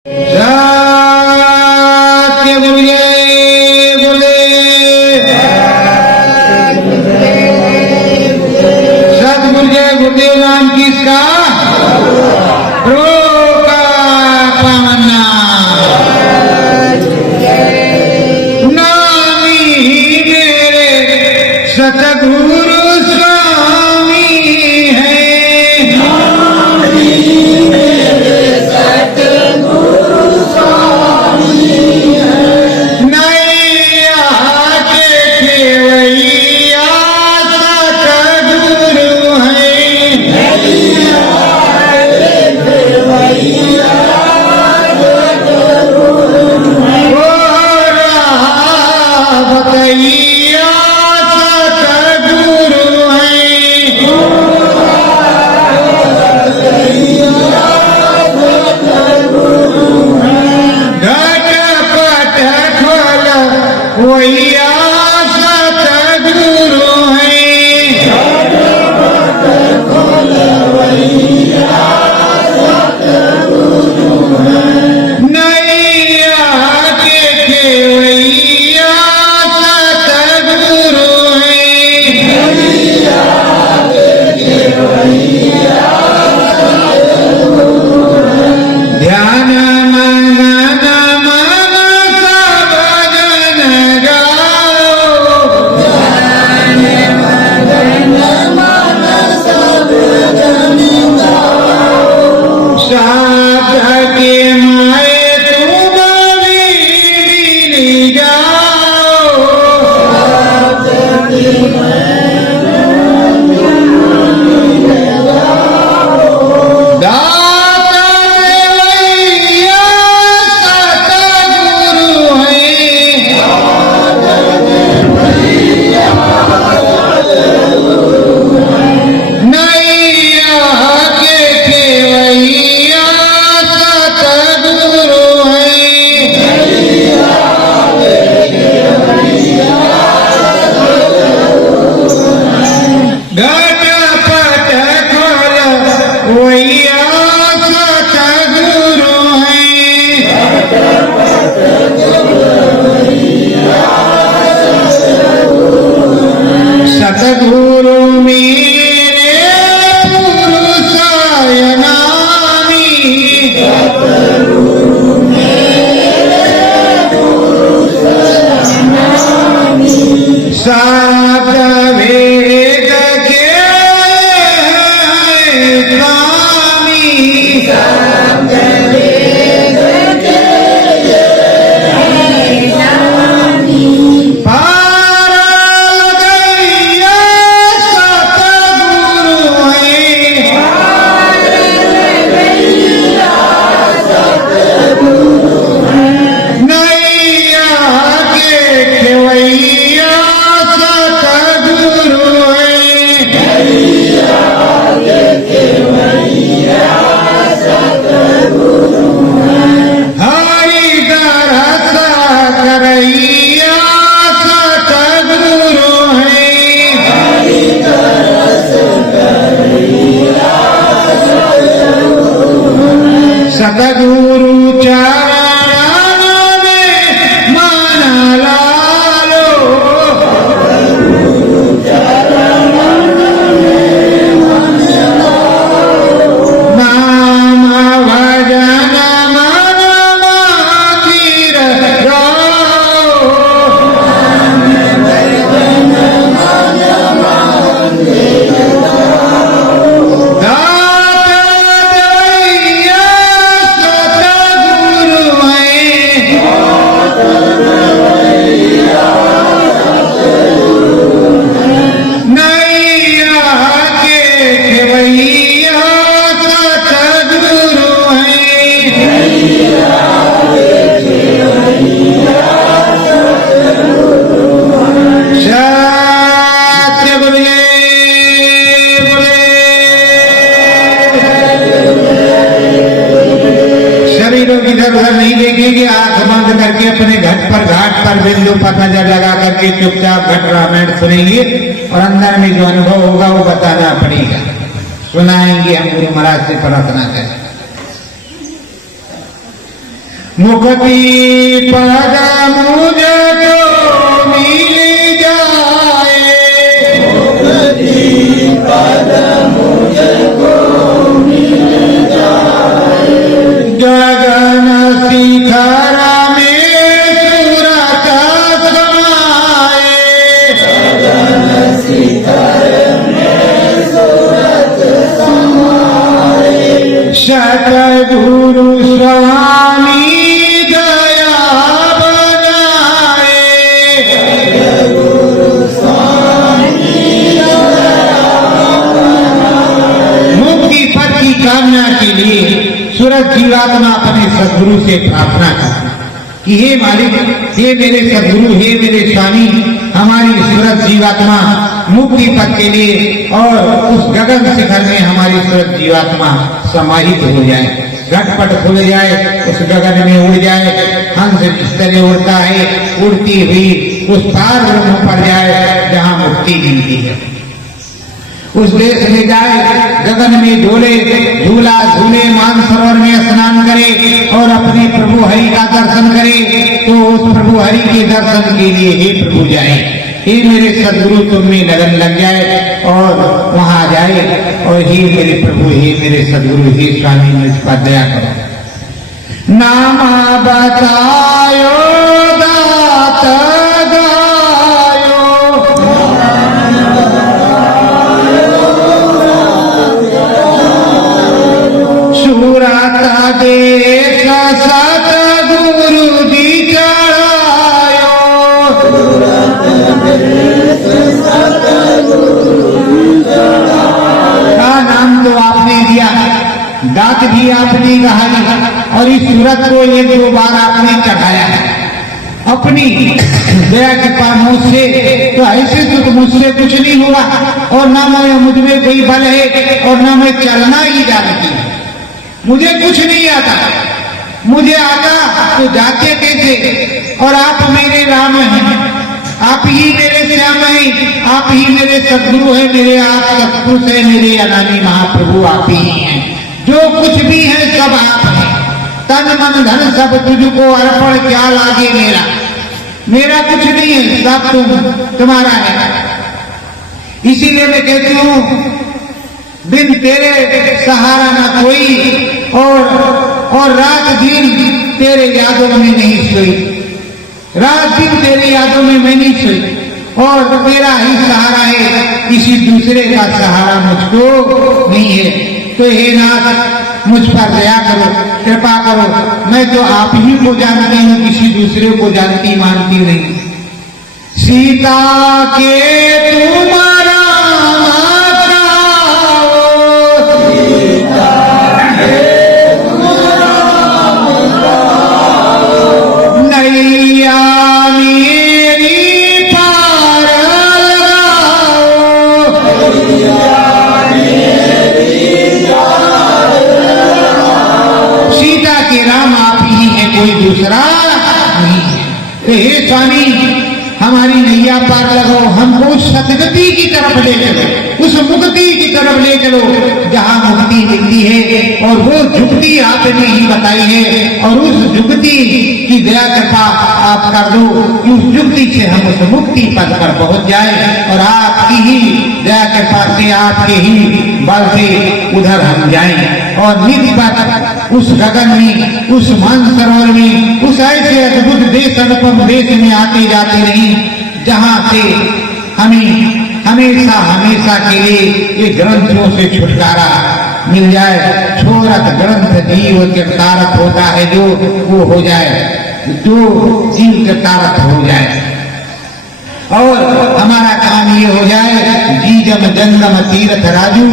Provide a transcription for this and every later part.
सत्य गुरुदेव बोले, सतगुरुदेव गुरुदेव नाम किसका? प्रभु का पावन नाम। नामी मेरे सतगुरु स्वामी है, सतगुरु मेरे पुरुषाय नामी, सात वेद के स्वामी, सतगुरु चरण में मन लालो, नाम भजन मन मंदिर गाओ, इधर उधर नहीं देखेंगे, आंख बंद करके अपने घट पर बिंदु पर नजर लगा करके चुपचाप घट रामायण सुनेंगे और अंदर में जो अनुभव होगा वो बताना पड़ेगा, सुनाएंगे हम गुरु महाराज से प्रार्थना करें। मुक्ति पद मुझको मिल जाए, मुक्ति पद मुझको मिल जाए, गगन शिखर में सूरत समाए, गगन शिखर में सूरत समाए, सतगुरु स्वामी दया बनाए, सतगुरु स्वामी दया बनाए। मुक्ति पद की कामना के लिए सूरत जीवात्मा अपने सदगुरु से प्रार्थना करता कि हे मालिक, हे मेरे सदगुरु, हे मेरे स्वामी, हमारी सूरत जीवात्मा मुक्ति पद के लिए और उस गगन शिखर में हमारी सूरत जीवात्मा समाहित हो जाए, घटपट खुल जाए, उस गगन में उड़ जाए, हंस जिस तरह उड़ता है उड़ती हुई उस पार ब्रह्म पर जाए जहाँ मुक्ति मिलती है, उस देश में जाए, गगन में डोले, झूला झूले, मानसरोवर में स्नान करे और अपने प्रभु हरि का दर्शन करे। तो उस प्रभु हरि के दर्शन के लिए हे प्रभु जाए, हे मेरे सदगुरु तुम में लगन लग जाए और वहां जाए और हे मेरे प्रभु, हे मेरे सदगुरु, हे स्वामी मुझ पर दया करो। नामा बतायो दात गायो, सूरत देश सतगुरु जी चढ़ायो, का नाम तो आपने दिया, दात भी आपने कहा और इस सूरत को एक दो बार आपने चढ़ाया है अपनी दया कृपा मुझसे। तो ऐसे तो मुझसे कुछ नहीं हुआ और ना मैं मुझ में कोई बल है और ना मैं चलना ही जानती, मुझे कुछ नहीं आता, मुझे आता तो जाते कैसे। और आप मेरे राम हैं, आप ही मेरे श्याम हैं, आप ही मेरे सदगुरु हैं, मेरे आप सत्पुरुष है, मेरे अनामी महाप्रभु आप ही हैं। जो कुछ भी है सब आप हैं, तन मन धन सब तुझको अर्पण, क्या लागे मेरा, मेरा कुछ नहीं है, सब तुम्हारा है। इसीलिए मैं कहती हूँ बिन तेरे सहारा ना कोई और रात दिन तेरे यादों में नहीं सोई, रात दिन तेरे यादों में मैं नहीं सोई और तेरा ही सहारा है, किसी दूसरे का सहारा मुझको नहीं है। तो हे नाथ मुझ पर दया करो, कृपा करो, मैं तो आप ही को जानती हूँ, किसी दूसरे को जानती मानती नहीं। सीता के तुम्हारा नैया मेरी पार लगाओ, सीता के राम आप ही हैं, कोई दूसरा नहीं है। तो हे स्वामी हमारी नैया पार लगाओ, हमको उस सदगति की तरफ ले चलो, उस मुक्ति की तरफ ले चलो जहाँ मुक्ति मिलती है और वो जुक्ति आपने ही बताई है और उस जुक्ति की दया कृपा आप कर दो कि उस जुक्ति से हम उस मुक्ति पद पर पहुंच जाए और आपकी ही दया कृपा से, आपके ही बल से उधर हम जाएं और नित्य पद उस गगन में, उस मानसरोवर में, उस ऐसे अद्भुत देश, अनुपम देश में आते जाते नहीं जहाँ से हमें हमेशा हमेशा के लिए ये ग्रंथों से छुटकारा मिल जाए। छोरत ग्रंथ जीव कृतारथ होता है, जो वो हो जाए, जो जीव कृतारथ हो जाए और हमारा काम ये हो जाए, जीजम जंगम तीर्थ राजू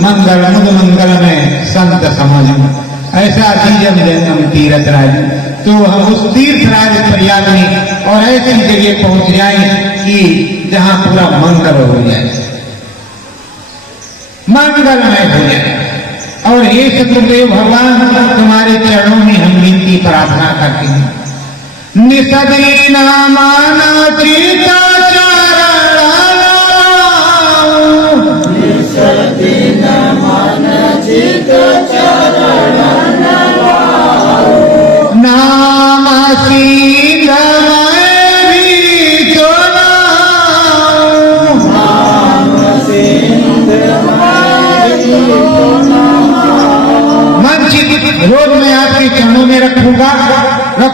मंगल मुद मंगल में संत समाजम, ऐसा जीजम जंगम तीर्थ राजू। तो हम उस तीर्थ राज प्रयाग में और ऐसी जगह पहुंच जाए कि जहां पूरा मंगल हो जाए, मंगलमय हो जाए। और हे सतगुरुदेव भगवान, तुम्हारे चरणों में हम विनती प्रार्थना करते हैं। निसदीना माना चिता ना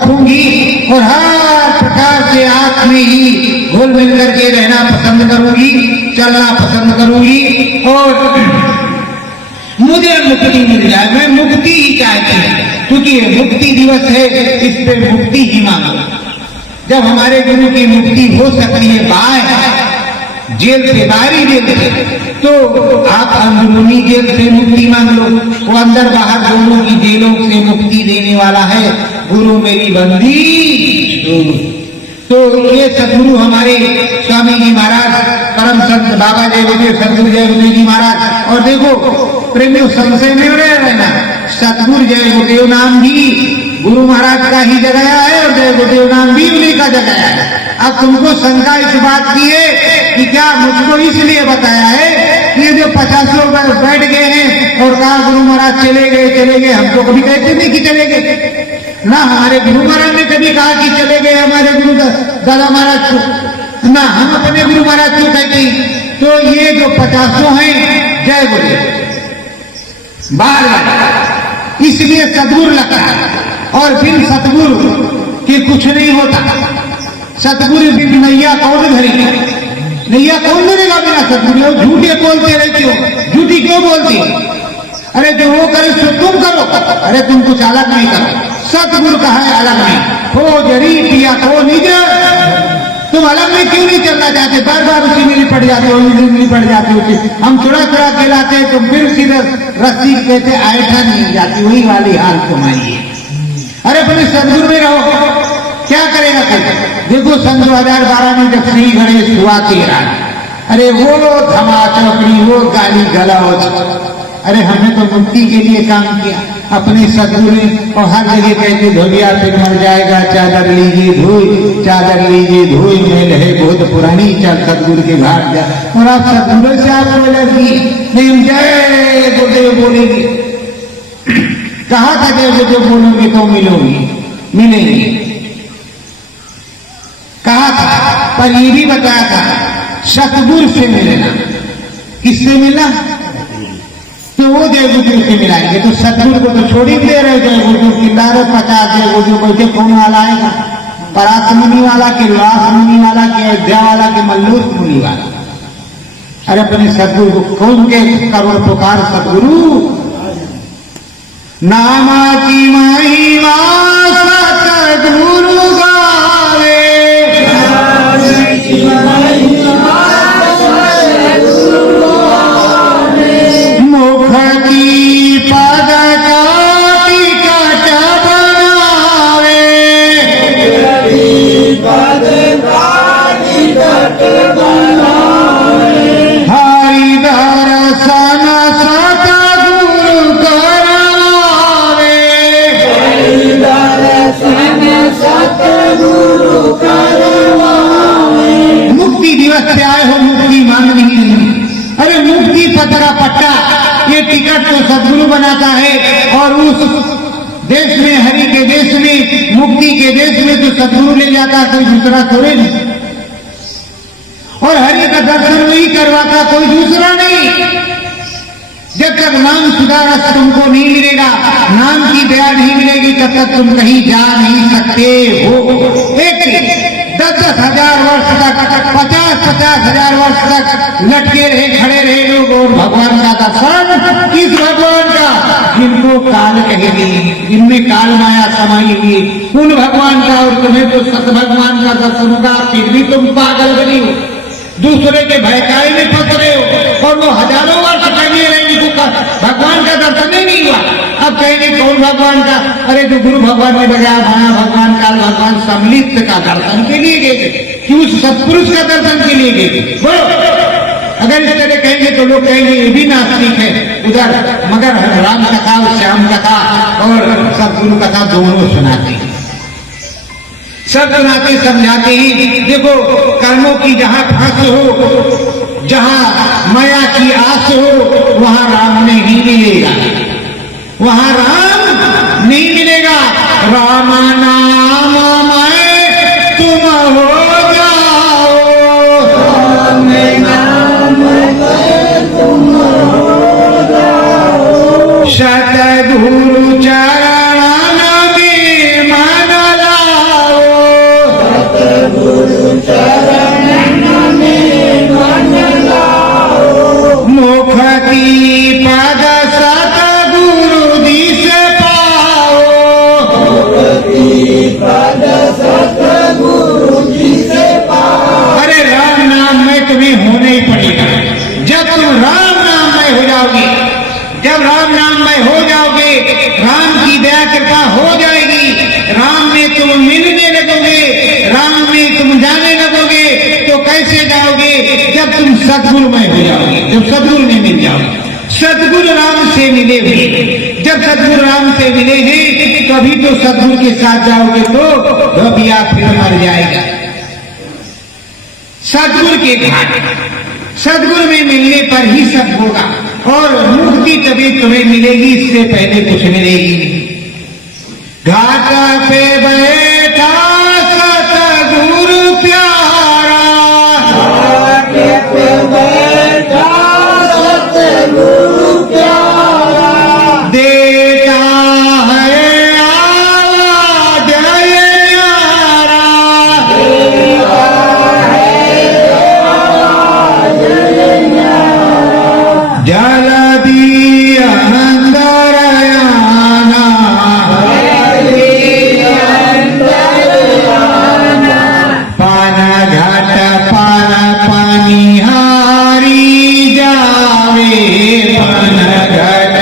रखूंगी और हर प्रकार से आप में ही घुल मिल करके रहना पसंद करूंगी, चलना पसंद करूंगी और मुझे मुक्ति मिल जाए। मैं मुक्ति ही चाहती हूँ, क्योंकि मुक्ति दिवस है, इस पे मुक्ति ही मांगो। जब हमारे गुरु की मुक्ति हो सकती है बाहर जेल से, बाहरी जेल से, तो आप अंदरूनी जेल से मुक्ति मांग लो। वो अंदर बाहर दोनों की जेलों से मुक्ति देने वाला है गुरु मेरी बंदी। तो ये सदगुरु हमारे स्वामी जी महाराज, परम संत बाबा जय गुरुदेव सदगुरु जय गुरुदेव जी महाराज। और देखो प्रेमियों, संशय में रह रहना, सतगुरु जय गुरुदेव नाम भी गुरु महाराज का ही जगाया है और जय गुरुदेव नाम भी उन्हीं का जगाया है। अब तुमको शंका इस बात की है कि क्या मुझको इसलिए बताया है कि ये जो 50 लोग बैठ गए हैं और कहा गुरु महाराज चले गए, हमको कभी कहते नहीं कि चले गए ना, हमारे गुरु महाराज ने कभी कहा कि चले गए हमारे गुरु दादा महाराज को, ना हम अपने गुरु महाराज को कहते। तो ये जो 50 हैं जय गुरुदेव बार बार, इसलिए सदगुरु लगा और बिन सतगुरु के कुछ नहीं होता। सतगुरु बिन नैया कौन धरेगा, नैया कौन धरेगा बिना सतगुरु? झूठे बोलते रहते हो, झूठी क्यों बोलती हो? अरे जो वो करे सो तुम करो, अरे तुम कुछ अलग नहीं करो। सतगुरु का है अलग नहीं हो, जरी पिया को निज, तुम अलग में क्यों नहीं चलना चाहते? बार बार उसी में निपट जाते हो, निपट जाते हो। हम चुरा चुरा के लाते हैं, तुम फिर सीधे रस्सी कहते आयठा नहीं जाती, वही वाली हाल तुम्हारी है। अरे अपने सदगुरु में रहो, क्या करेगा फिर? देखो सन 2012 में जब श्री गणेश हुआ 13, अरे वो धमा चौकड़ी, वो गाली गलौज, अरे हमने तो मुक्ति के लिए काम किया अपने सदगुरु ने। और हर जगह कहते धोबिया फिर मर जाएगा, चादर लीजिए धोई, चादर लीजिए धोई, मेल है बहुत पुरानी, चल सदगुरु के घाट जा। और आप सदगुरु से आपको एलर्जी नहीं, जय गुरुदेव बोलेंगे, कहा था जय गुरुदेव बोलोगे तो मिलेंगे, कहा था। पर ये भी बताया था सतगुरु से मिलना, किससे मिलना? तो वो जय गुरुदेव से मिलाएंगे। तो सतगुरु को तो छोड़ ही दे रहे, जय गुरुदेव किनारे 50 जय गुरुदेव को कौन वाला आएगा? परास मुनि वाला के, व्यास मुनि वाला के, अयोध्या वाला के, मल्लूस मुनि वाला। अरे अपने सतगुरु को कौन के करोड़ पुकार सतगुरु, नामा की महिमा सतगुरु गावे, मुख की पद का टिकट बनावे, हरि दर्शन सतगुरु करावे, मुक्ति दिवस से आए हो, मुक्ति मांगनी नहीं। अरे मुक्ति पत्र का पट्टा, ये टिकट तो सदगुरु बनाता है, और उस देश में, हरि के देश में, मुक्ति के देश में तो सदगुरु ले जाता, कोई दूसरा थोड़े नहीं। और हरि का दर्शन वही करवाता, कोई दूसरा नहीं। जब तक नाम सुधारस तुमको नहीं मिलेगा, नाम की दया नहीं मिलेगी, तब तक तुम कहीं जा नहीं सकते हो। एक 10-10 हजार वर्ष तक, 50-50 हजार वर्ष तक लटके रहे, खड़े रहे लोग, और भगवान का दर्शन, किस भगवान का? जिनको काल कहेगी, जिनमें काल माया समाई हुई, उन भगवान का। और तुम्हें तो सत भगवान का दर्शन होगा, फिर भी तुम पागल बनी हो, दूसरे के भयकाए में फंस रहे हो, और वो हजारों वर्ष लगे रहेंगे, भगवान का दर्शन ही नहीं हुआ। अब कहेंगे कौन भगवान का? अरे जो गुरु भगवान ने बजाया भाया भगवान काल भगवान सम्मिलित का दर्शन के लिए गए थे, कि उस सत्पुरुष का दर्शन के लिए गए थे। बोलो, अगर इस तरह कहेंगे तो लोग कहेंगे ये भी नास्तिक है उधर, मगर राम कथा और श्याम कथा और सतगुरु कथा दोनों सुनाते हैं, सब सुनाते समझाते ही। देखो कर्मों की जहां फंस हो, जहां माया की आस हो, वहां राम नहीं मिलेगा, वहां राम नहीं मिलेगा। राम नाम में तुम हो जाओ, राम नाम में तुम हो जाओ, सतगुरु चरण में मन ला, सद्गुरुमय हो जाओगे, जब सद्गुरु में मिल जाओगे। सद्गुरु राम से मिले हुए, जब सद्गुरु राम से मिले हैं तो अभी तो सद्गुरु के साथ जाओगे तो धोबिया फिर मर जाएगा। सद्गुरु के घाट, सद्गुरु में मिलने पर ही सब होगा, और मुक्ति तभी तुम्हें मिलेगी, इससे पहले कुछ मिलेगी नहीं। घाट पे बैठा सतगुरु प्यारा, घाट पे बैठा सतगुरु प्यारा, देता है आवाज न्यारा, देता है आवाज न्यारा, जल्दी अंदर आना, पाना घाट पाना पानी हारी जावे, पाना घाट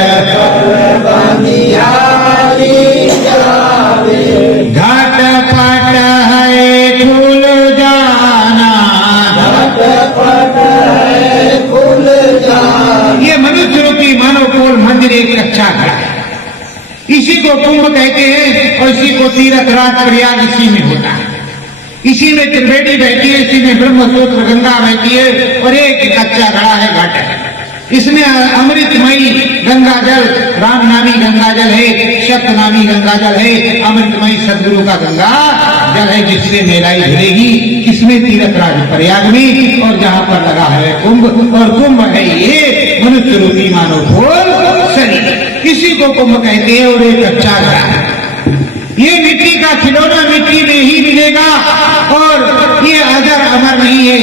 पानी हारी जावे, घाट पाट है खुल जाना, घाट पाट है खुल जाना। ये मनुष्य रूपी मानव कोल मंदिर एक कच्चा घर है, इसी को कुंभ कहते हैं, और इसी को तीर्थ राज प्रयाग इसी में होता है। इसी में त्रिवेणी बहती है, इसी में ब्रह्मसूत्र गंगा बहती है, और एक कच्चा घड़ा है, घाट है। इसमें अमृतमयी गंगा जल, राम नामी गंगा जल है, सत्य नामी गंगा जल है, अमृतमयी सदगुरु का गंगा जल है, जिससे मेलाई भरेगी। किसमें? तीर्थ राज प्रयाग में, और जहाँ पर लगा है कुंभ, और कुंभ है ये मनुष्य रूपी मानव कोल शरीर, इसी को कुंभ कहते हैं। और एक कच्चा घड़ा है, ये मिट्टी का खिलौना मिट्टी में ही मिलेगा, और ये अजर अमर नहीं है,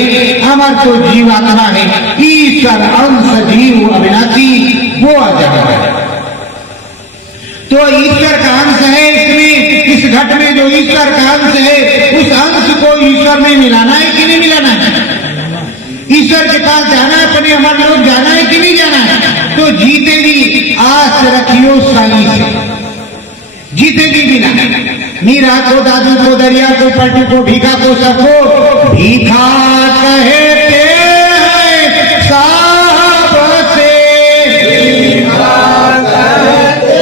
अमर तो जीवात्मा है, ईश्वर अंश जीव अविनाशी, वो अजर है। तो ईश्वर का अंश है इसमें, इस घट में जो ईश्वर का अंश है, उस अंश को ईश्वर में मिलाना है कि नहीं मिलाना है? ईश्वर के पास जाना है, अपने अमर लोग जाना है कि नहीं जाना है? तो जीतेगी आस रखियो साई से, जीतेगी बिना। मीरा को, दादू को, दरिया को, पलटू को, भीखा को, सबको भीखा कहते हैं साहब से, भीखा कहते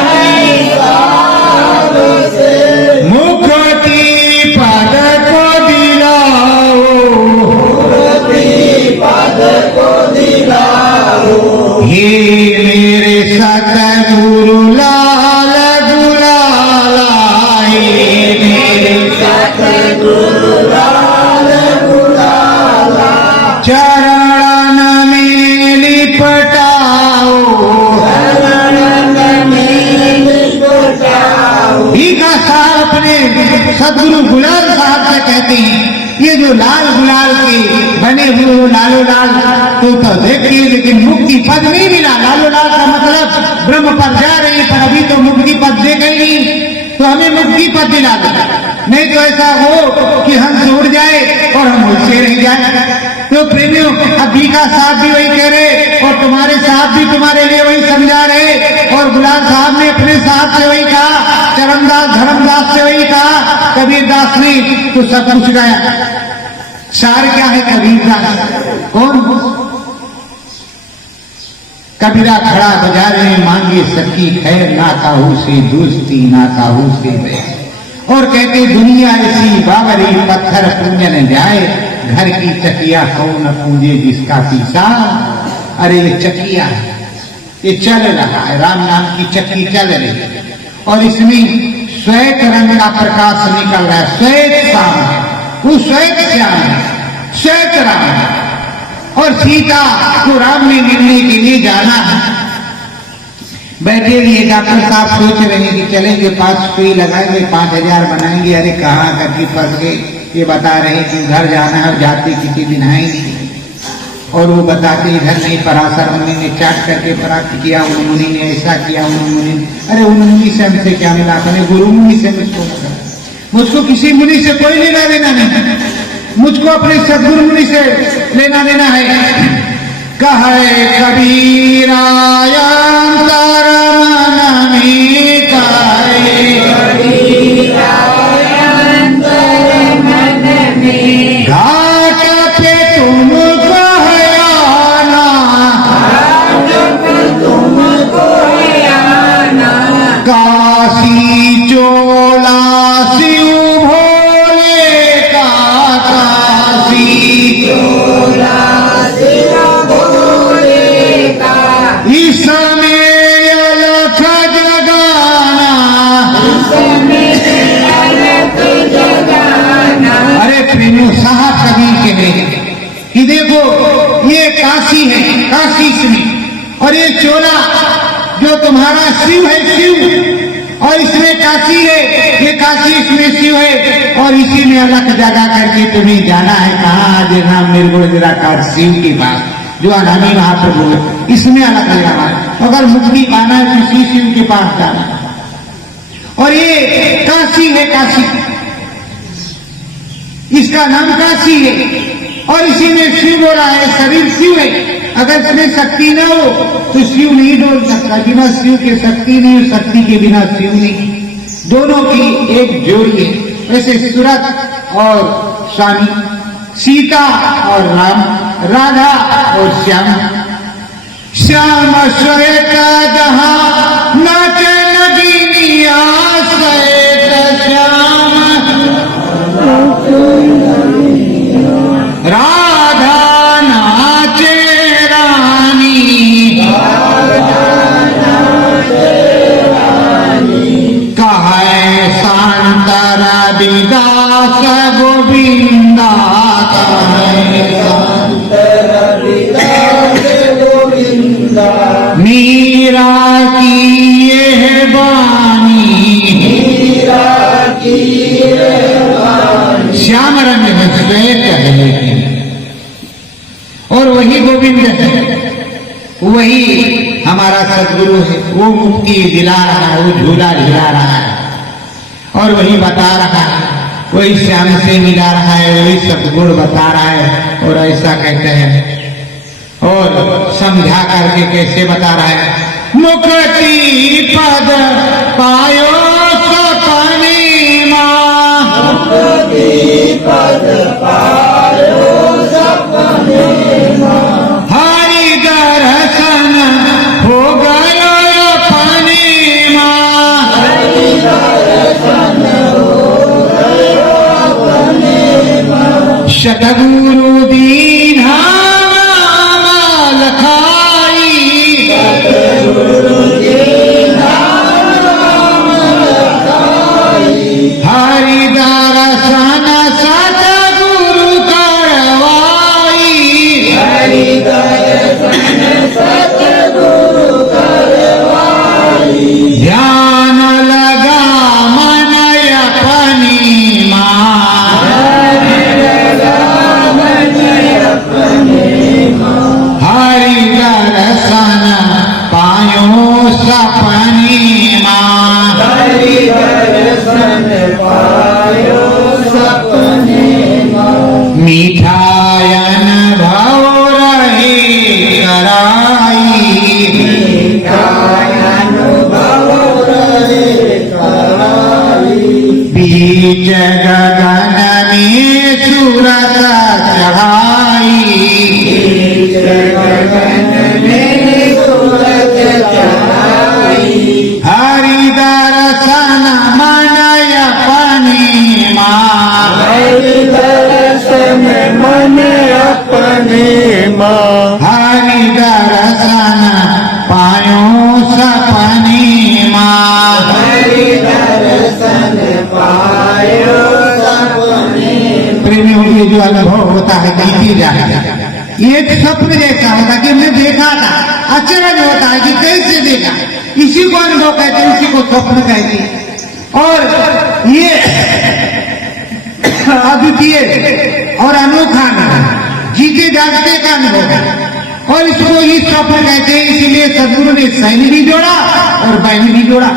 हैं साहब से, मुक्ति पद को दिलाओ, मुक्ति पद को दिलाओ, हे मेरे सतगुरु लाल गुलाला, हे मेरे सतगुरु लाल गुलाला, चरण में लिपटाओ, चरण में लिपटाओ। भीखा साहब अपने सदगुरु गुलाल साहब से कहते हैं, ये जो लाल गुलाल के बने हुए हो लालो लाल, तो देखिए, लेकिन मुक्ति पद नहीं मिला। लालो लाल का मतलब ब्रह्म पद जा रही है, पर अभी तो मुक्ति पद दे गई नहीं, तो हमें मुक्ति पद दिला दो, नहीं तो ऐसा हो कि हम उड़ जाए और हम उससे रह जाए। तो प्रेमियों, अब भीखा साहब भी वही कह रहे, और तुम्हारे साहब भी तुम्हारे लिए वही समझा रहे, और गुलाल साहब ने अपने साहब से वही कहा, चरणदास धर्मदास से वही कहा, कबीरदास ने तो सब कुछ गाया। सार क्या है कबीरदास? कौन? कबीरा खड़ा बाजार में मांगे सकी खैर, ना काहू से दोस्ती ना काहू से बैर, और कहते दुनिया ऐसी बावरी पत्थर पूजन जाए, घर की चकिया कौन पूजे जिसका पीसा। अरे ये चकिया है, ये चल रहा है, राम नाम की चक्की चल रही है, और इसमें श्वेत रंग का प्रकाश निकल रहा है, श्वेत श्याम है, वो श्वेत श्याम है, श्वेत राम है, और सीता को राम में मिलने के लिए जाना है। बैठे लिए डॉक्टर साहब सोच रहे हैं कि चलेंगे, 5 सुई लगाएंगे, 5000 बनाएंगे। अरे कहाँ करके फंस गए, ये बता रहे हैं कि घर जाना है, जाते किसी दिन आएंगे, और वो बताते इधर नहीं, पराशर मुनि ने चाट करके प्राप्त किया, उन मुनि ने ऐसा किया, उन मुनि ने। अरे उन मुनि से हमसे क्या मिला, अपने गुरु मुनि से मुझको मिला, मुझको किसी मुनि से कोई लेना देना नहीं, मुझको अपने सदगुरु मुनि से लेना देना है। कहे कबीरा अंतर मन में कहे, कबीरा अंतर मन में, घाट पे तुम कहे अरे प्रेमियों, साहब कबीर कह रहे हैं कि देखो ये काशी है, काशी इसमें, और ये चोला जो तुम्हारा शिव है, शिव, और इसमें काशी है, ये काशी इसमें शिव है, और इसी में अलग जगह करके तुम्हें जाना है। कहाँ? आज नाम निर्गुण निराकार शिव के पास, जो अनामी महाप्रभु है, इसमें अलग जाना है। अगर मुक्ति पाना है तो इसी शिव के पास जाना है। और ये काशी है, काशी, इसका नाम काशी है, और इसी में शिव बोला है, शरीर शिव है। अगर इसमें शक्ति न हो तो शिव नहीं डोल सकता। बिना शिव के शक्ति नहीं, शक्ति के बिना शिव नहीं। दोनों की एक जोड़ी है। वैसे सूरत और स्वामी, सीता और राम, राधा और श्याम, श्याम श्वेत जहां नाचे नगीनिया, श्वेत श्याम, राधा नाचे रानी, कहे शांत रविदास गोविंदा, मीरा की ये बानी, श्याम रंग में श्वेत है, और वही गोविंद है, वही हमारा सदगुरु है। वो मुक्ति दिला रहा है, वो झूला झूला रहा है, और वही बता रहा है, वही श्याम से मिला रहा है, वही सदगुण बता रहा है। और ऐसा कहते हैं, और समझा करके कैसे बता रहा है, मुक्ति पद पायो सपने मां, मुक्ति पद पायो सपने मां, हरि दर्शन हो गयो अपने मां, हरि दर्शन हो गयो अपने मां, सतगुरु दीन्हा हरि दर्शन सतगुरु करवाई, हरि दर्शन सतगुरु करवाई, ध्यान लगा मन अपनी मां, हरि दर्शन पायो सपनी मां, हरि दर्शन पायो सपने मां, मिठायन भाव रहे कराई, मिठायन भाव रहे कराई, बीच गगन में सूरत चढ़ाई, बीच गगन में सूरत चढ़ाई, हरि दर्शन मन अपनी मां, हरि दर्शन मन अपनी मां, हरि दर्शन पायो सपनी मां, हरि दर्शन पायो सपनी। प्रेमियों के जो अनुभव होता है बीती जाता है, ये एक स्वप्न जैसा होता कि हमने देखा था, आश्चर्य होता है कि कैसे देखा। इसी को अनुभव कहते हैं, इसी को स्वप्न कहते हैं। और ये अद्वितीय और अनोखा अनुभव, जीते जागते का अनुभव है, और इसको ही स्वप्न कहते हैं। इसीलिए सदगुरु ने सैन्य भी जोड़ा और बैन भी जोड़ा।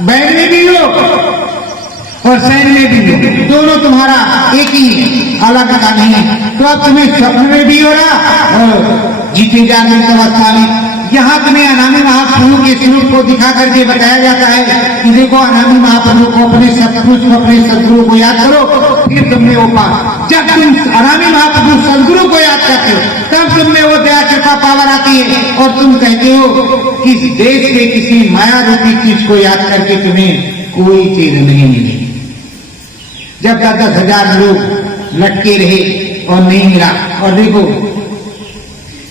बैन में भी लो और सैन्य में भी लो, दोनों तुम्हारा एक ही है, अलग का नहीं है। तो अब तुम्हें स्वप्न में भी हो रहा और जीते जागृत अवस्था में। यहाँ तुम्हें अनामी महाप्रभु के स्वरूप को दिखा करके बताया जाता है कि देखो, अनामी महाप्रभु को अपने सतपुरुष को, अपने सदगुरु को याद करो, फिर तुमने वो पा। जब तुम अनामी महाप्रभु सदगुरु को याद करते हो, तब तुमने वो दया कृपा पावर आती है, और तुम कहते हो कि देश के किसी माया रूपी चीज को याद करके तुम्हें कोई चीज नहीं मिली। जब 10,000 लोग लटके रहे और नहीं मिला, और देखो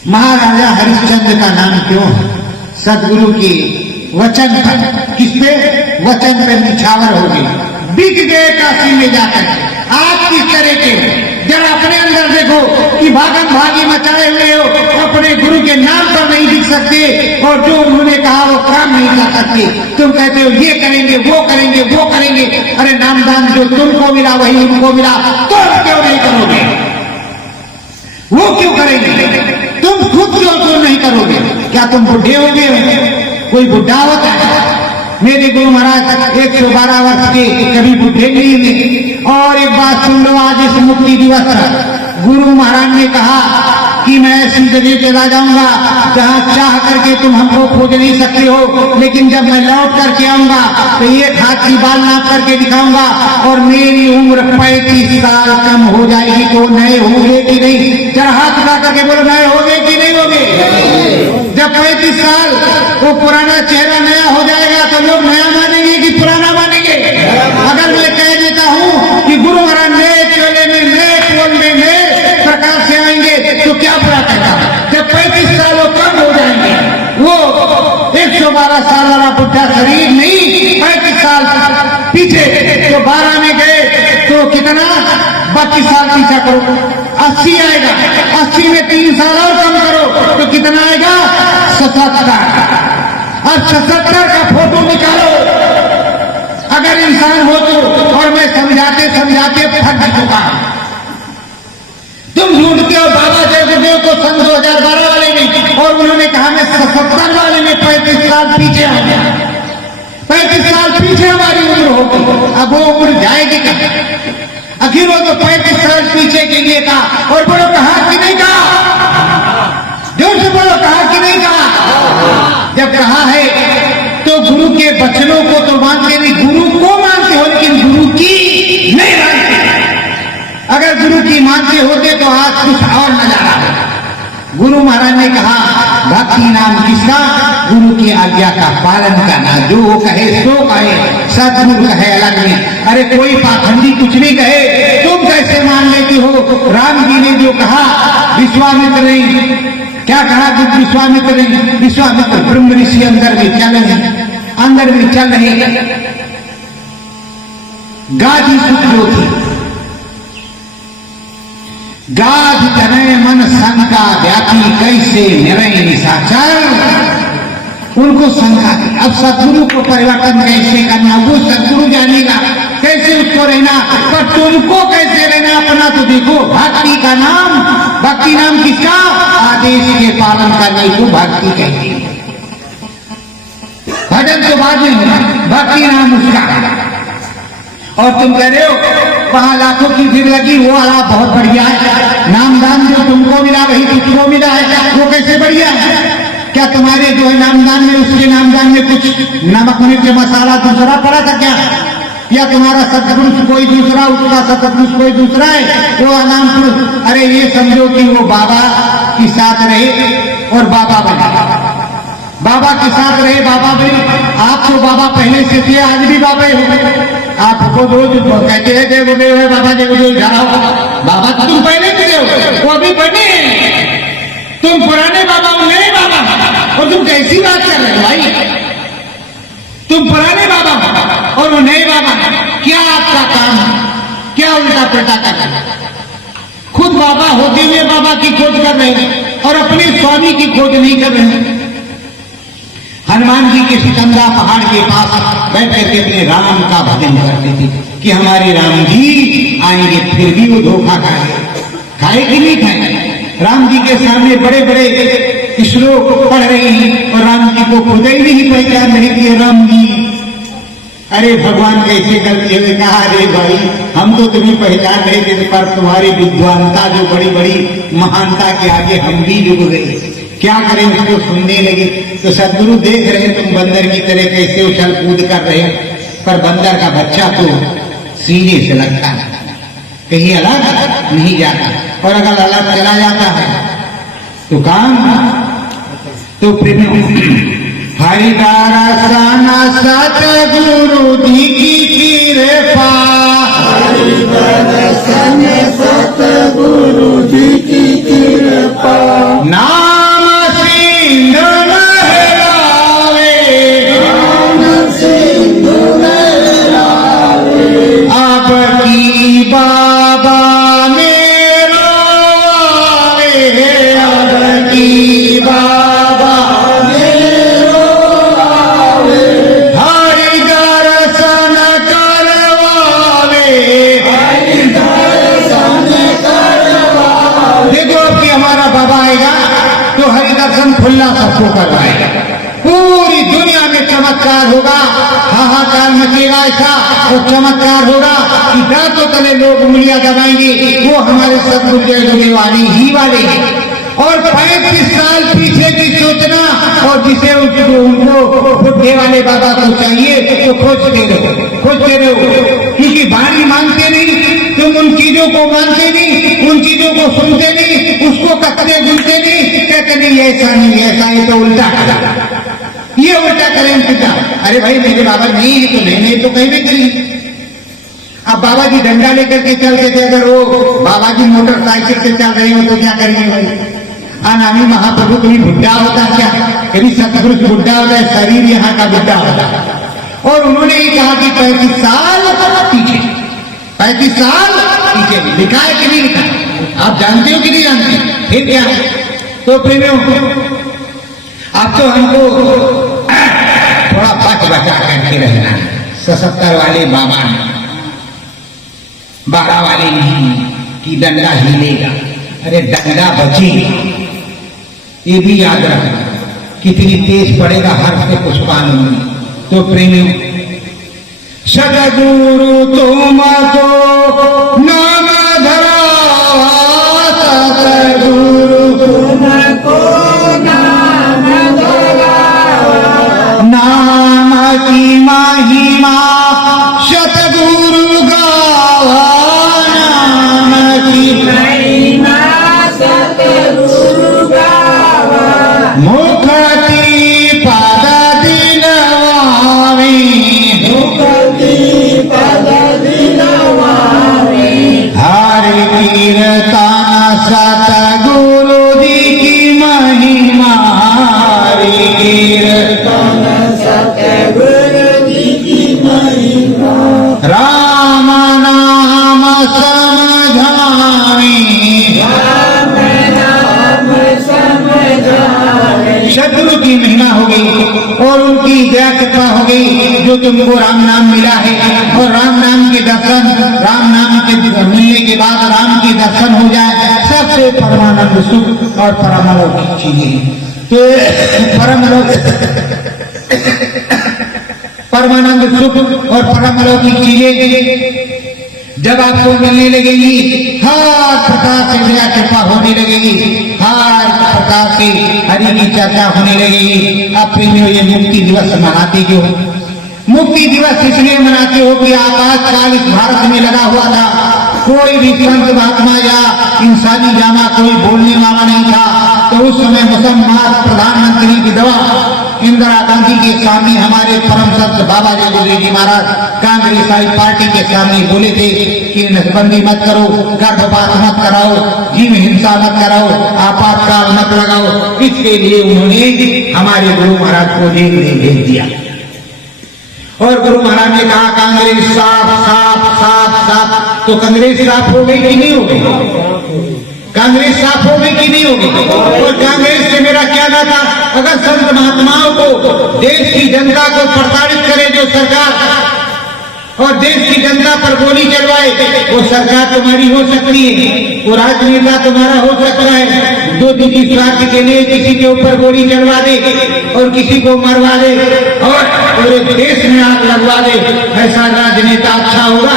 महाराजा हरिश्चंद्र का नाम क्यों है? सदगुरु की वचन पर, किस पे? वचन पे निछावर हो गए, बिक गए काशी में जाकर। आप किस तरह के हो? जरा अपने अंदर देखो कि भागम भागी मचाए हुए हो, अपने गुरु के नाम पर नहीं दिख सकते और जो उन्होंने कहा वो काम नहीं कर सकते। तुम कहते हो ये करेंगे वो करेंगे वो करेंगे। अरे नामदान जो तुमको मिला वही उनको मिला, तो क्यों नहीं करोगे? वो क्यों करेंगे? तुम खुद क्यों नहीं करोगे? क्या तुम बुढ़े हो गए? कोई बुढ़ा होता है? मेरे गुरु महाराज 112 वर्ष के, कभी बुढ़े नहीं थे। और एक बात सुन लो, आज इस मुक्ति दिवस पर गुरु महाराज ने कहा कि मैं ऐसी जगह चला जाऊंगा जहां चाह करके तुम हमको खोज नहीं सकते हो, लेकिन जब मैं लौट करके आऊंगा तो एक हाथ की बाल नाप करके दिखाऊंगा और मेरी उम्र 35 साल कम हो जाएगी। तो नए होंगे कि नहीं? जरा हाथ उठा करके बोलो, नए होंगे कि नहीं होंगे? जब 35 साल वो पुराना चेहरा नया हो जाएगा तो लोग नया मानेंगे कि पुराना मानेंगे? अगर मैं कह देता हूं कि गुरु महाराज नए चेहरे में, नए टोल में, नए प्रकार से आएंगे तो क्या बुरा कहता? जब 35 साल वो कम हो जाएंगे, वो 112 साल वाला बुढ़ा शरीर नहीं, 35 साल पीछे तो 12 में गए तो कितना? 32 साल पीछा करो, 80 आएगा। 80 में 3 साल और कम करो तो कितना आएगा? 77। अब 77 का फोटो निकालो अगर इंसान हो तो। और मैं समझाते समझाते थक चुका हूं। तुम ढूंढते हो बाबा जयदेव को सन 2012 वाले में, और उन्होंने कहा मैं 77 वाले में 35 साल पीछे आ गया। 35 साल पीछे हमारी उम्र होगी, अब वो उम्र जाएगी कहां? आखिर वो तो 35 साल पीछे के लिए था। और बोलो कहा कि नहीं कहा? जोर से बोलो, कहा कि नहीं कहा? जब कहा है तो गुरु के वचनों को तो मानते नहीं, गुरु को मानते हो लेकिन गुरु की नहीं मानते। अगर गुरु की मानते होते तो आज कुछ और नजारा होता। गुरु महाराज ने कहा भक्ति नाम किसका? गुरु की आज्ञा का पालन करना। जो वो कहे सो कहे, सदगुरु कहे अलग में। अरे कोई पाखंडी कुछ नहीं कहे, तुम कैसे मान लेती हो? राम जी ने जो कहा विश्वामित्र ने क्या कहा? विश्वामित्र ने, विश्वामित्र ब्रह्म ऋषि अंदर में चल रहे, अंदर में चल रहे, गाधी सुख जो थी, गाध तनय मन शंका व्यापी कैसे निर्णय निशाचर, उनको शंका थी। अब सदगुरु को परिवर्तन कैसे करना वो सदगुरु जानेगा, कैसे उसको रहना, पर तुमको कैसे रहना अपना तो देखो। भक्ति का नाम, भक्ति नाम किसका? आदेश के पालन करने को भक्ति कहती है। भजन तो बाद में होगा, भक्ति नाम उसका। और तुम कह रहे हो वहां लाखों की भीड़ लगी, वो वाला बहुत बढ़िया है। नामदान जो तुमको मिला वही तुझको मिला है, वो कैसे बढ़िया है? क्या तुम्हारे जो है नामदान में, उसके नामदान में कुछ नमक मिर्च मसाला दूसरा पड़ा था क्या? या तुम्हारा सतपुरुष कोई दूसरा, उसका सतपुरुष कोई दूसरा है, वो अनाम पुरुष? अरे ये समझो कि वो बाबा के साथ रहे और बाबा बने, बाबा के साथ रहे बाबा बने। आप तो बाबा पहले से थे, आज भी बाबा ही हो। आपको रोज कहते हैं जय गुरुदेव है, बाबा जय गुरुदेव जा रहा हो। बाबा तो तुम पहले थे, वो अभी बने। तुम पुराने बाबा हो, नए बाबा। और तुम कैसी बात कर रहे हो भाई? तुम पुराने बाबा हो और वो नए बाबा। क्या आपका काम है? क्या उल्टा पलटा कर रहे हैं? खुद बाबा होते हुए बाबा की खोज कर रहे हैं और अपने स्वामी की खोज नहीं कर रहे हैं। हनुमान जी के सिकंदा पहाड़ के पास बैठ करके अपने राम का भजन करते थे कि हमारे राम जी आएंगे, फिर भी वो धोखा खाए कि नहीं खाए? राम जी के सामने बड़े बड़े श्लोक पढ़ रहे हैं और राम जी को खुद ही नहीं पहचान रहे कि राम जी। अरे भगवान कैसे करते हुए कहा, अरे भाई हम तो तुम्हें पहचान रहे थे, पर तुम्हारी विद्वानता जो बड़ी बड़ी महानता के आगे हम भी डूब गए। क्या करें? उसको सुनने लगे तो सदगुरु देख रहे तुम बंदर की तरह कैसे उछल कूद कर रहे, पर बंदर का बच्चा तो सीने से लगता है, कहीं अलग नहीं जाता। और अगर अलग चला जाता है तो काम तो फिर हरिदासन सतगुरु जी की कृपा, हरिदासन सतगुरु जी की कृपा, नाम सिंधु लहरावे, कसम खुल्ला सबको करवाएगा। पूरी दुनिया में चमत्कार होगा, हाहाकार मचेगा ऐसा तो चमत्कार होगा कि दांतों तले लोग उंगलियां दबाएंगे, वो हमारे सतगुरु जय जोगेवानी ही वाले हैं। और 35 साल पीछे की सोचना, और जिसे उनको बुढ़े वाले बाबा को चाहिए तो खोजते रहो, क्योंकि बाणी मानते नहीं, तुम उन चीजों को मानते नहीं, उन चीजों को सुनते नहीं, उसको कतरे गुनते नहीं, कहते नहीं ऐसा नहीं, ऐसा है तो उल्टा ये उल्टा करें पिता। अरे भाई मेरे बाबा नहीं है तो नहीं तो कहीं भी करी। अब बाबा जी डंडा लेकर के चलते थे, अगर वो बाबा जी मोटरसाइकिल से चल रही हो तो क्या करेंगे भाई? अनामी महाप्रभु कभी बुढ़ा होता क्या? कभी सतपुरुष बुढ़ा होता है, शरीर यहाँ का बुढ़ा होता है। और उन्होंने ही कहा कि 35 साल पीछे, 35 साल पीछे लिखा है कि नहीं लिखा? आप जानते हो कि नहीं जानते? फिर क्या? तो प्रेमियों, अब तो हमको थोड़ा बच बचा करके रहना है। 77 वाले बाबा ने, 12 वाले नहीं कि डंडा हिलेगा, अरे डंडा बचेगा, ये भी याद रखना। कितनी तेज पड़ेगा हर से पुष्पान में। तो प्रेमियों, सदगुरु तुमको नाम धरा, सदगुरु तुमको नाम धरा, नाम की महिमा सतगुरु गावा, नाम की महिमा सतगुरु गावा, मुखती पद दिलवावे, मुखती पद दिलवावे, हर कीर्तन सतगुरु जी की महिमा, हरि कीर्तन सतगुरु जी की महिमा, राम नाम समझावे, राम नाम समझावे। सतगुरु की महिमा हो गई और उनकी दया कृपा हो गई जो तुमको राम नाम मिला है। और राम नाम के दर्शन, राम नाम के मिलने के बाद राम के दर्शन हो जाए, सबसे परमानंद सुख और परमालौकिक चीजें। तो परमानंद सुख और परमालौकिक चीजें जब आपको मिलने लगेगी, हर प्रकार से दया कृपा होने लगेगी, हर प्रकार से हरि की चर्चा होने लगेगी। अब प्रेमियों, ये मुक्ति दिवस मनाते क्यों? मुक्ति दिवस इसलिए मनाते हो कि आपातकाल इस भारत में लगा हुआ था। कोई भी संत महात्मा या इंसानी जामा कोई बोलने वाला नहीं था। तो उस समय मुसलमान प्रधानमंत्री की दवा इंदिरा गांधी के सामने हमारे परम संत बाबा जय जी महाराज कांग्रेसाई पार्टी के सामने बोले थे कि नसबंदी मत करो, गर्भपात मत कराओ, जीव हिंसा मत कराओ, आपातकाल मत लगाओ। इसके लिए उन्होंने हमारे गुरु महाराज को जेल में भेज दिया। और गुरु महाराज ने कहा कांग्रेस साफ साफ साफ साफ। तो कांग्रेस साफ हो गई कि नहीं हो गई? कांग्रेस साफ हो गई कि नहीं हो गई? और कांग्रेस से मेरा क्या नाता? अगर संत महात्माओं को, देश की जनता को प्रताड़ित करे जो सरकार और देश की जनता पर गोली चलवाए, वो सरकार तुम्हारी हो सकती है, वो राजनेता तुम्हारा हो सकता है। दो निजी स्वार्थ के लिए किसी के ऊपर गोली चलवा दे और किसी को मरवा दे और पूरे देश में आग लगवा दे, ऐसा राजनेता अच्छा होगा?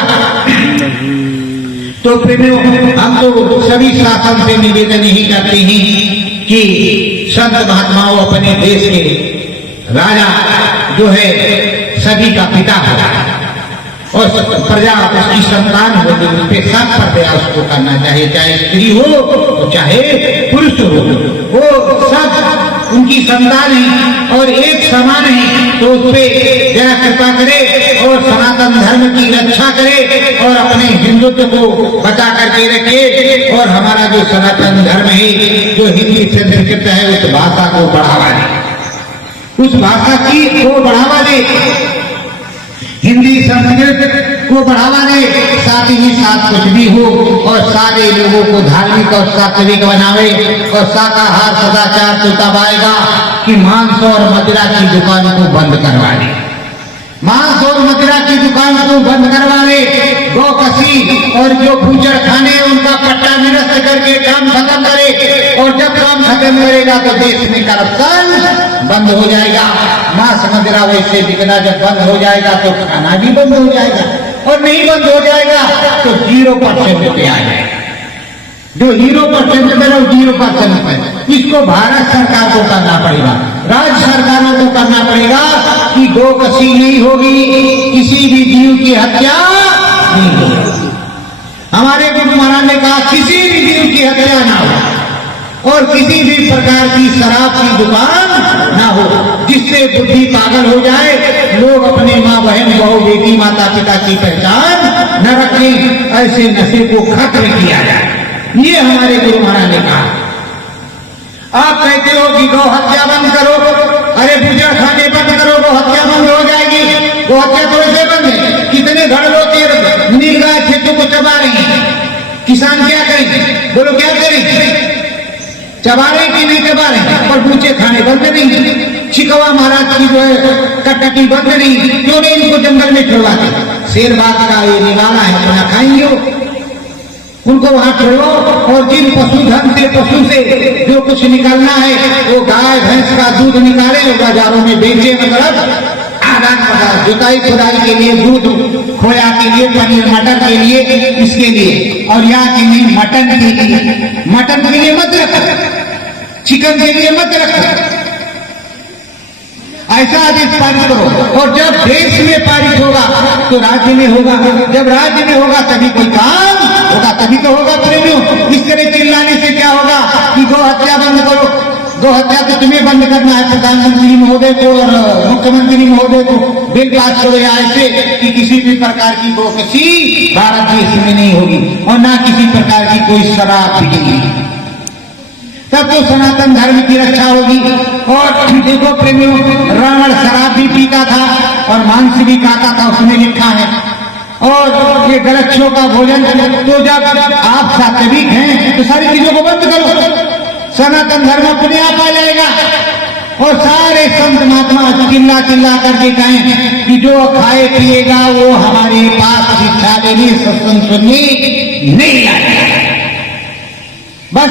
तो प्रेमियों, हम तो सभी शासन से निवेदन ही करते हैं कि संत महात्माओं अपने देश के राजा जो है सभी का पिता होता है और प्रजा उसकी संतान हो, जो उस पर सब पर दया उसको करना चाहिए, चाहे स्त्री हो चाहे पुरुष हो, वो सब उनकी संतान है और एक समान है। तो उस पर दया कृपा करे और सनातन धर्म की रक्षा करे और अपने हिंदुत्व को बचा करके रखे और हमारा जो सनातन धर्म है, जो हिंदी संस्कृत है, उस भाषा को बढ़ावा दे, उस भाषा की को बढ़ावा दे, हिंदी संस्कृत को बढ़ावा दे, साथ ही साथ कुछ भी हो और सारे लोगों को धार्मिक और सात्विक बनावे और शाकाहार सदाचार तो तब आएगा कि मांस और मदिरा की दुकान को बंद करवा दे, मांस और मदिरा की दुकान को बंद करवावे, गौकसी और जो बूचड़ खाने उनका पट्टा निरस्त करके काम खत्म करे। और जब काम खत्म करेगा तो देश में करप्शन बंद हो जाएगा। मांस मदिरा वैसे बिकना जब बंद हो जाएगा तो खाना भी बंद हो जाएगा, और नहीं बंद हो जाएगा तो 0% पे आ जाएगा। जो 0% पे 0% पे, इसको भारत सरकार को करना पड़ेगा, राज्य सरकारों को करना पड़ेगा कि गोकशी नहीं होगी, किसी भी जीव की हत्या नहीं होगी। हमारे गुरु महाराज ने कहा किसी भी जीव की हत्या ना हो और किसी भी प्रकार की शराब की दुकान ना हो, जिससे बुद्धि पागल हो जाए, लोग अपने माँ बहन बहू बेटी माता पिता की पहचान न रखें, ऐसे नशे को खत्म किया जाए। ये हमारे गुरु महाराज ने कहा। आप कहते हो कि गौ हत्या बंद करो, अरे पूजा खाने बंद करो, गौ हत्या बंद हो जाएगी। गौ हत्या तो ऐसे बंद है, कितने घर लोग नीलगाय खेतों को चबा रही हैं, किसान क्या करेंगे? बोलो क्या करेंगे? चबा रहे कि नहीं चबा रहे? पर पूछे खाने बंद नहीं, चिकवा महाराज की जो है कटकटी बंद नहीं, क्यों नहीं इनको जंगल में छोड़वाते? शेर बाग का ये निवाला है, अपना खाएंगे, उनको वहां छोड़ो। और जिन पशुधन से पशु से जो कुछ निकालना है वो गाय भैंस का दूध निकाले, बाजारों में बेचे, मतलब आदान प्रदान, जुताई खुदाई के लिए, दूध खोया के लिए, पनीर मटन के लिए, इसके लिए, और यहाँ के नहीं मटन के लिए, मटन के लिए मत रखो, चिकन के लिए मत रखो। ऐसा आदेश पारित करो, और जब देश में पारित होगा तो राज्य में होगा, जब राज्य में होगा तभी कोई काम होगा, तभी तो होगा प्रेमियों। इस तरह चिल्लाने से क्या होगा कि गौ हत्या बंद करो। गौ हत्या तो तुम्हें बंद करना है, प्रधानमंत्री महोदय को और मुख्यमंत्री महोदय को बिल पास करो या ऐसे कि किसी भी प्रकार की गोकशी भारत देश में नहीं होगी, और ना किसी प्रकार की कोई शराब बिकेगी, तब तो सनातन धर्म की रक्षा होगी। और देखो प्रेमियों, रावण शराब भी पीता था और मांस भी खाता था, उसमें लिखा है। और ये गलच्छों का भोजन, तो जब आप सात्विक हैं तो सारी चीजों को बंद करो, सनातन धर्म अपने आप आ जाएगा। और सारे संत महात्मा चिल्ला चिल्ला करके कहें कि जो खाए पिएगा वो हमारे पास शिक्षा देने सत्संग सुनने नहीं आएगा, बस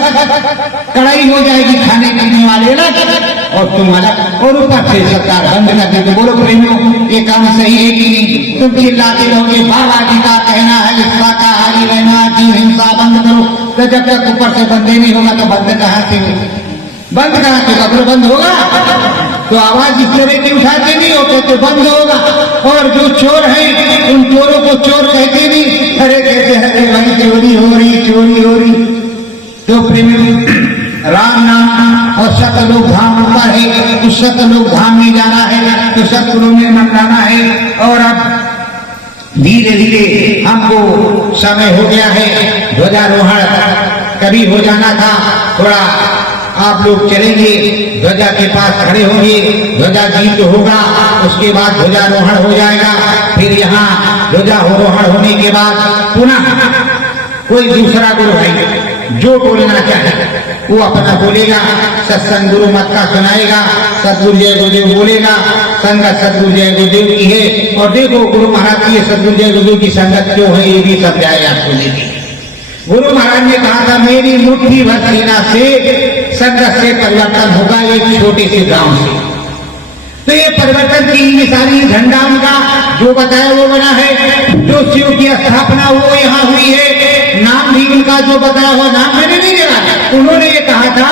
कड़ाई हो जाएगी खाने पीने वाले अलग और तुम अलग, और ऊपर से सरकार बंद कर दे। तो बोलो प्रेमियों, ये काम सही है कि नहीं? तुम चिल्लाते रहोगे बाबा जी का कहना है शाकाहारी रहना, जीव हिंसा बंद करो, तो जब तक ऊपर से बंद नहीं होगा तो बंद कहाँ से होगा? बंद कहाँ से होगा? बंद होगा तो आवाज इस तरह की उठाते नहीं होते तो बंद होगा। और जो चोर है उन चोरों को चोर कहते नहीं, अरे कहते हैं भाई चोरी हो रही, चोरी हो रही। तो प्रेमी राम नाम और सतलोक धाम ऊपर है, उस सतलोक धाम में जाना है तो सतगुरु में मंगाना है। और अब धीरे धीरे हमको समय हो गया है, ध्वजारोहण कभी हो जाना था, थोड़ा आप लोग चलेंगे, ध्वजा के पास खड़े होंगे, ध्वजा गीत होगा, उसके बाद ध्वजारोहण हो जाएगा। फिर यहाँ ध्वजारोहण होने के बाद पुनः कोई दूसरा गुरु भाई जो बोलना चाहे वो अपना बोलेगा, सत्संग गुरु मत का सुनाएगा, सतगुरु जय गुरुदेव बोलेगा, संगत सतगुरु जय गुरुदेव की है। और देखो गुरु महाराज की सतगुरु जय गुरुदेव की संगत क्यों है, ये भी सब जाए आपको लेके। गुरु महाराज ने कहा था मेरी मुट्ठी भर सेना से संगत से परिवर्तन होगा, एक छोटे से गांव से। तो ये परिवर्तन की निशानी झंडा उनका जो बताया वो बना है, जो शिव की स्थापना वो यहाँ हुई है, नाम भी उनका जो बताया हुआ नाम मैंने नहीं दिया। उन्होंने ये कहा था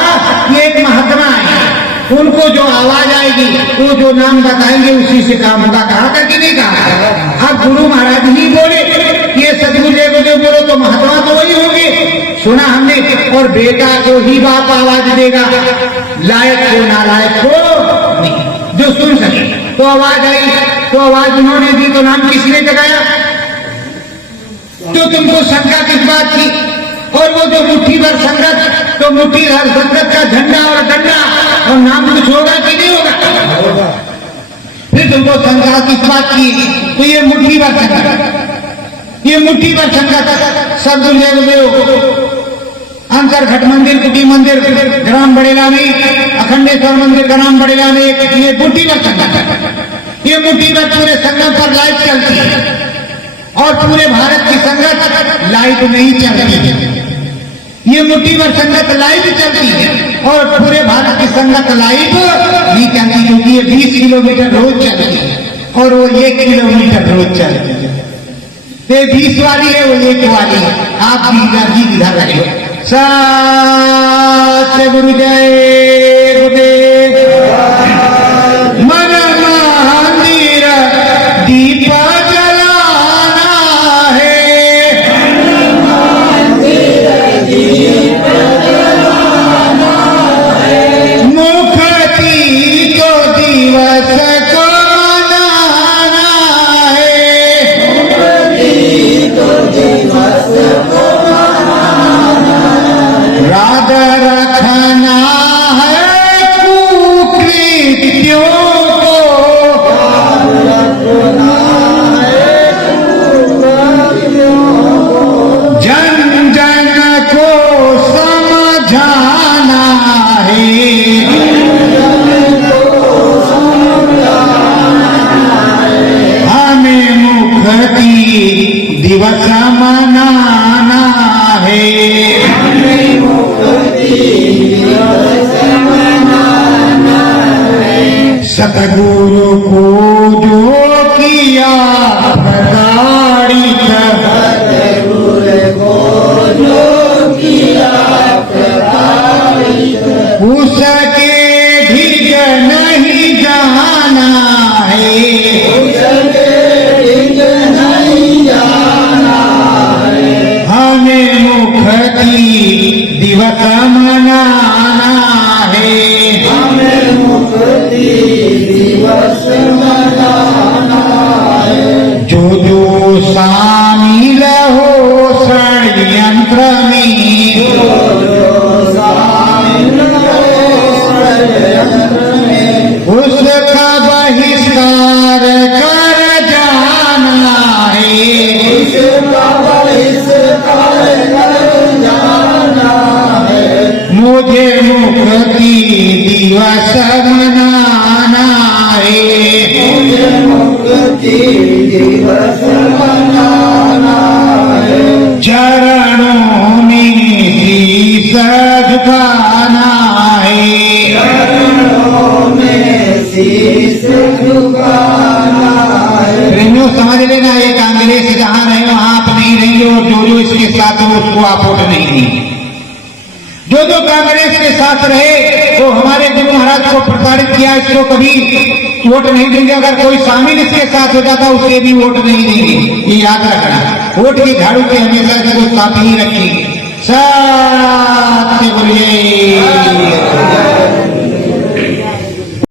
कि एक महात्मा है, उनको जो आवाज आएगी वो जो नाम बताएंगे उसी से काम होगा। कहा था कि नहीं कहा? अब गुरु महाराज ही बोले ये सतगुरु जय गुरुदेव बोलो तो महात्मा तो वही होंगे, सुना हमने। और बेटा को ही बाप आवाज देगा, लायक को नालायक को नहीं, जो सुन सके। तो आवाज आई, तो आवाज उन्होंने दी, तो नाम किसने जगाया? तो तुमको शंका किस बात की? और वो जो मुट्ठी भर संगत, तो मुट्ठी भर संगत का झंडा और डंडा और नाम कुछ होगा कि नहीं होगा? फिर तुमको शंका किस बात की? तो ये मुट्ठी भर संगत, ये मुट्ठी भर संगत सतगुरु जय गुरुदेव अंतर घट मंदिर, कुटी मंदिर ग्राम बड़ेला में, अखंडेश्वर मंदिर ग्राम बड़ेला में, ये मुट्ठी भर संगत, ये मुट्ठी भर पूरे संगम पर लाइव चलती है। और पूरे भारत की संगत लाइव नहीं चलती है, ये मुट्ठी भर संगत लाइव चलती है और पूरे भारत की संगत लाइव नहीं चलती, क्योंकि ये 20 किलोमीटर रोज चलती है और वो 1 किलोमीटर रोज चलती है। ये 20 वाली है, वो 1 वाली है। आप भी इधर रहे। सत्य गुरु जय गुरुदेव। मन मंदिर दीप जलाना है, मुक्ति को दिवस को मनाना है, राधा रखना है कुकृत्यों को, जन जन को समझाना है, हमें मुक्ति दिवस मनाना है। सतगुरु को जो किया प्रताड़ित, उसके ढिग नहीं जाना है, हमें मुक्ति दिवस मनाना है, जो जो शामिल हो षड्यंत्र में, उसका बहिष्कार कर जाना है, मुझे मुक्ति दिवस मनाना है, चरणों में शीश झुकाना है, प्रेमियों समझ लेना, ये कांग्रेस जहां रहे वहां आप नहीं रहेंगे, और जो जो इसके साथ हो उसको आप वोट नहीं देंगे। जो जो कांग्रेस के साथ रहे वो हमारे गुरु महाराज को प्रताड़ित किया, इसको कभी वोट नहीं देंगे। अगर कोई शामिल इसके साथ हो जाता उसे भी वोट नहीं देंगे, ये याद रखना। वोट की झाड़ू की हमेशा से वो साथ ही रखी। सत्य बोलिए।